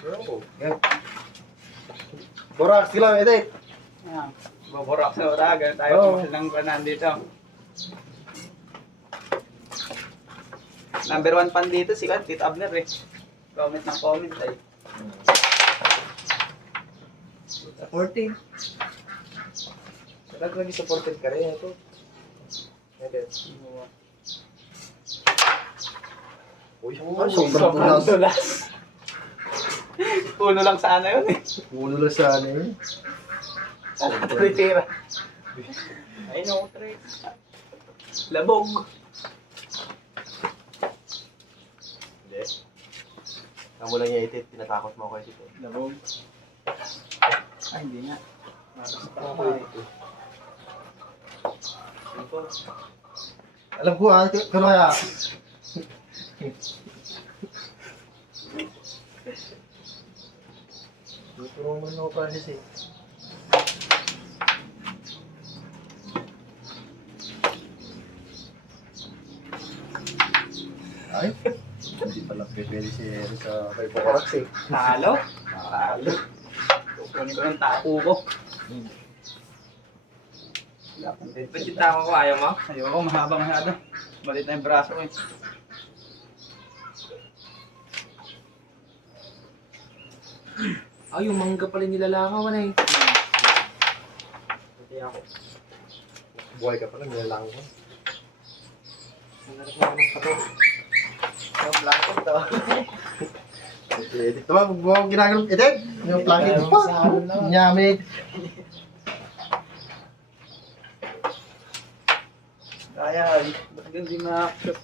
Yan. Borak sila, edit. Ayan. Baborak sa uragan. Tayo Oo. mahal ng banan dito. Number 1 fan dito si Tito Abner eh. Comment ng comment ay. Supporting. Talagang lagi supported ka rin ito. Edit. Uy, sobrang tulas. tulas. Puno lang sana yun eh. Puno lang sa ano yun. Tritira. Ay no, tre. Labog. Hindi. Kamu lang yung edit, tinatakot mo ako ito. Labog. Ay, hindi na. Alam ko kano kaya? Tuturo mo na ako process eh. Ay, hindi pala pwede si Eri sa kay Borax eh. Talo? Talo. Kukunin ko ng tapo ko. Ba't yung tama ko ayaw mo? Ayoko, mahaba masyado. Balit na yung braso ko eh. Yung mangga pala nilalangaw na eh. Hindi ako. Buhay ka pala, nilalang ko. Nangarap na ng pato. Yung blanco to. Edit naman, huwag mo ginagawa. Edit! Yung plugin ko pa. Nyamit. Kaya, ba't hindi ma-shoot?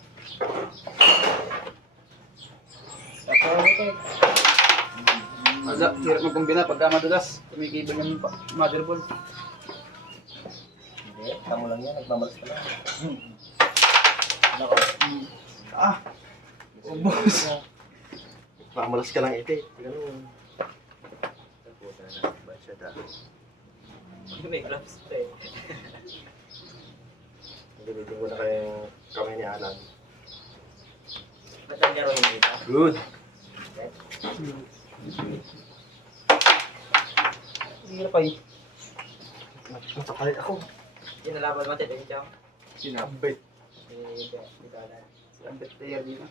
Hirap magkumbina pagka madulas. Tumikibol yung motherboard. Hindi, tamo lang yan. Nagmamalas ka lang. Ubus. Nagmamalas ka lang edit. Ganun. Ba't siya dahil? May gloves pa eh. Nagilitin ko na kayong kamay ni Alan. Ba't ang garo mo dito? Good. Hirap ay. Matapalit ako. Kinalaban mo tayo dito. Sinabit. Ang best player dito.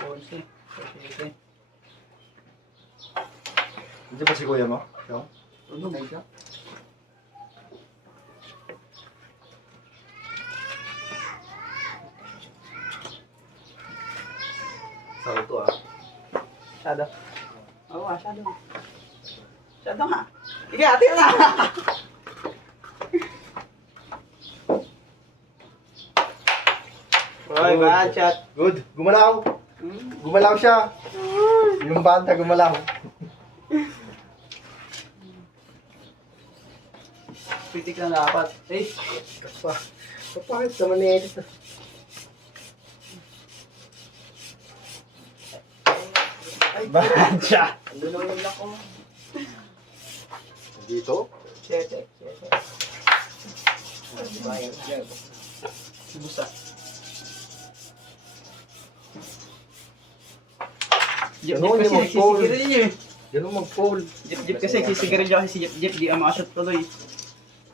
Ponce. Ponce. Hindi ba si kuya mo? Siya? Ano ba siya? Saan ito ah? Shadow. Oo nga, shadow. Shadow nga. Sige, ate na! Hoy, bad shot. Good. Gumalaw. Hmm? Gumalaw siya. Yung banta gumalaw. Pitik na dapat. Eh, Kapa. Kapakit naman ni Edith. bad shot. Ang lulong ako. Dito? Sete. Bayan. Busa. Jip Ano, kasi hindi mo foul. nagsisigarilyo niyo eh. Yan ang mag-fold. Jip kasi nagsisigarilyo kasi si Jip di ang makashot tuloy.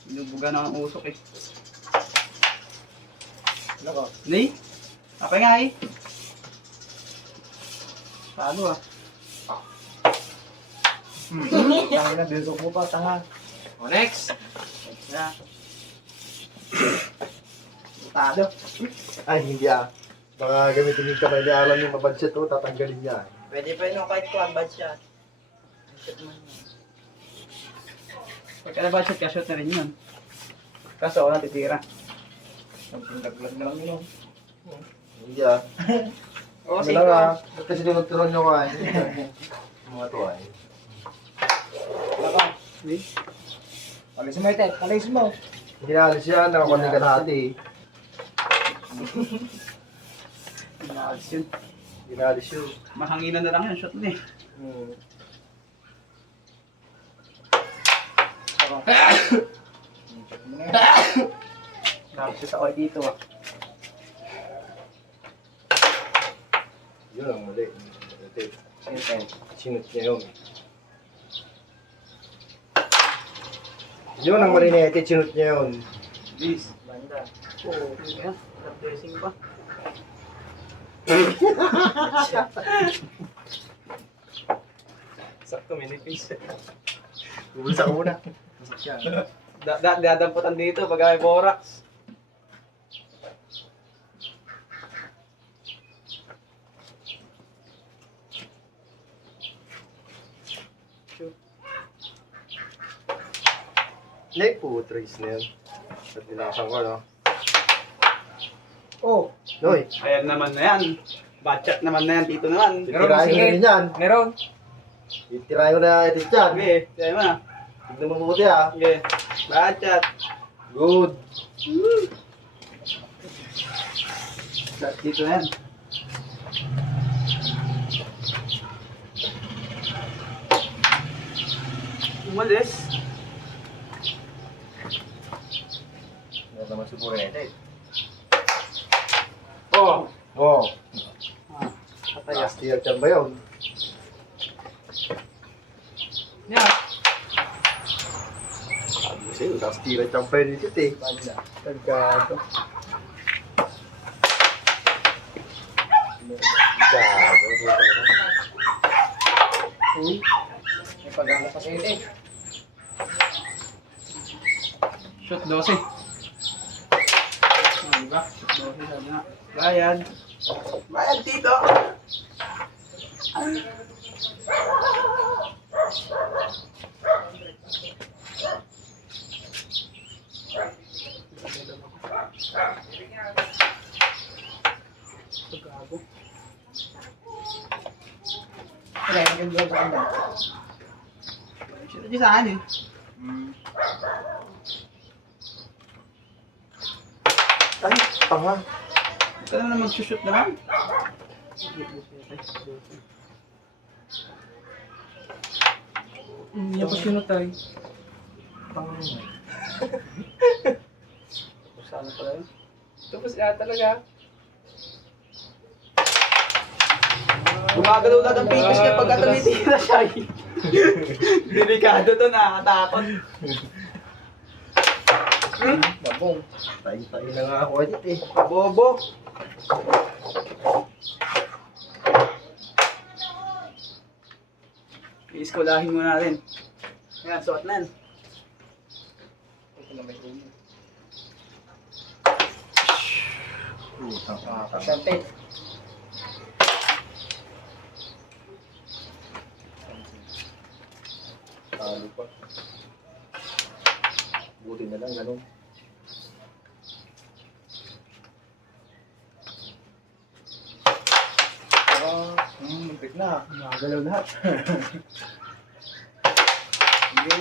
Binubuga na ang usok eh. Nako. Nay? Apa nga eh? Talo ah. Tanga na, dito mo pa, tanga. O next. Yeah. Talo. Ay, hindi ah. Baka gamitin yung kamay ni Alan yung mabadset to, tatanggalin niya. Pwede pa yun kahit ko ang bad shot. Pagka na-budget ka, shoot na rin yun. Kaso ako natitira. Pagpindaglag na lang yun. Hindi ah. Oo, Ano lang ah. Kasi tinuturo nyo ka. Mga to ay. Nay? Alisin mo ito. Alisin mo. Hindi na alis yan, nakakunin ka natin eh. Inalis yun. Hindi na alis yun. Mahanginan na lang yun, shoot na eh. Nakapos ako dito ah. Yun ang mali. Edit. Sinot niya yun. Yun ang mali ni Edit. Sinot niya yun. Please. Banda. Oo. Yan. Dressing pa. Sakto, minipis. Bubulsa ka muna. Masak siya. Dadamputan dito pag may borax. Like po, trace na yun. At nilasan ko, no? Oh, Noy, Ayan naman na yan. Batchat naman na yan dito naman. Meron titirahin ko sige. rin yan. meron. Titirahin ko na Edit yan. Sige, kaya mo na. Tignan mo mabuti ha. Sige. Batchat. Good. Dito na yan. Umalis. Ano naman siguro na Edit? Oh. Oo. Ah, patay. Last year dyan ba yun? Yan. Kasi last year dyan pa yun Edit eh. Banda. Pagkato. Uy. May pagana pa sa ite. Shot 12. Ah, diba? Shot 12 sabi nga. Bayad. Bayad dito. Gago. Wala, yung sa banda. Shot di saan eh. Ay, tanga. Ito na naman shoot naman. Hindi pa sinutay. Tanga. Saan pala yun? Tapos talaga. Gumagalaw na ng pipis niya pagka tumitira siya eh. Delikado to, nakakatakot. Babong. Tayo-tayo na nga ako Edit eh. Bobo. Iiskulahin mo natin. Ayan, suot na yan. Ito na may ulo. Putang aka. Pasyente. Talo pa. Buti na lang, ganun. Muntik na. Gumagalaw lahat. Hindi.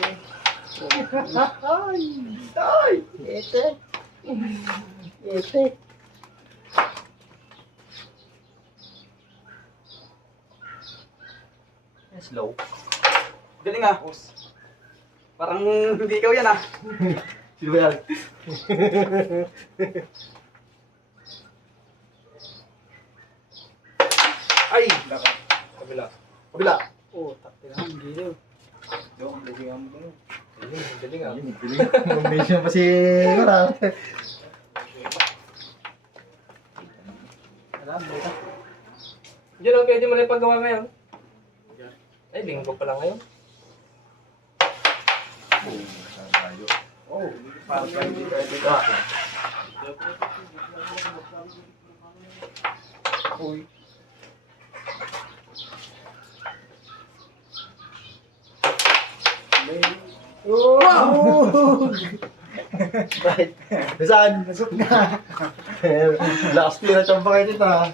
Ay! Ete! Ete! Slow. Galing ah. Parang hindi ikaw yan ah. Sino ba yan? Ay! Kabila. Kabila! Oo, takti lang. Giliw. Yung blessing mo. Galing ah. Ayun, galing. Combination pa si Marang. Alam, dito. Diyan ang pwede mo na ipagawa ngayon. Ay, linggo pa lang ngayon. Tayo. Oh, Parang hindi dito. uy. Wow! Right. Saan? Nasok na. Last year, champa kayo dito ha.